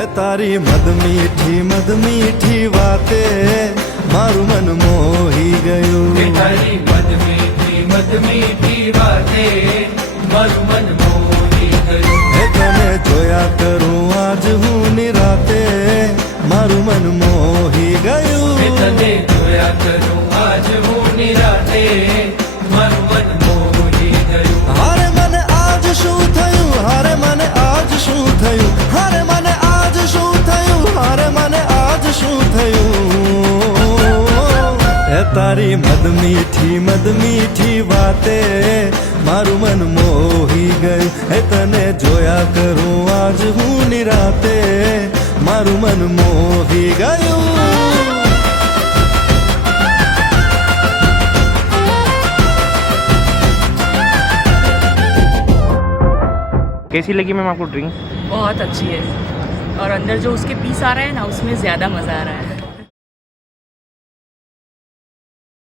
એ તારી મદ મીઠી વાતે મારું મન મોહી ગયું. એ તારી મદ મીઠી વાતે મારું મન મોહી ગયું. એ તને જોયા કરું આજ હું નિરાતે મારું મન મોહી એ ગયું. તને જોયા કરું આજ હું નિરાતે મારું મન મોહી ગયું. હારે મને આજ શું થયું, હારે મને આજ શું થયું, હારે મને આજ શું થયું, હારે મને આજ શું થયું. એ તારી મદ મીઠી વાતે મારું મન મોહી ગયું. એ તને જોયા કરું આજ હું નિરાતે મારું મન મોહી ગયું. कैसी लगी मैम आपको ड्रिंक? बहुत अच्छी है और अंदर जो उसके पीस आ रहे हैं ना उसमें ज़्यादा मज़ा आ रहा है.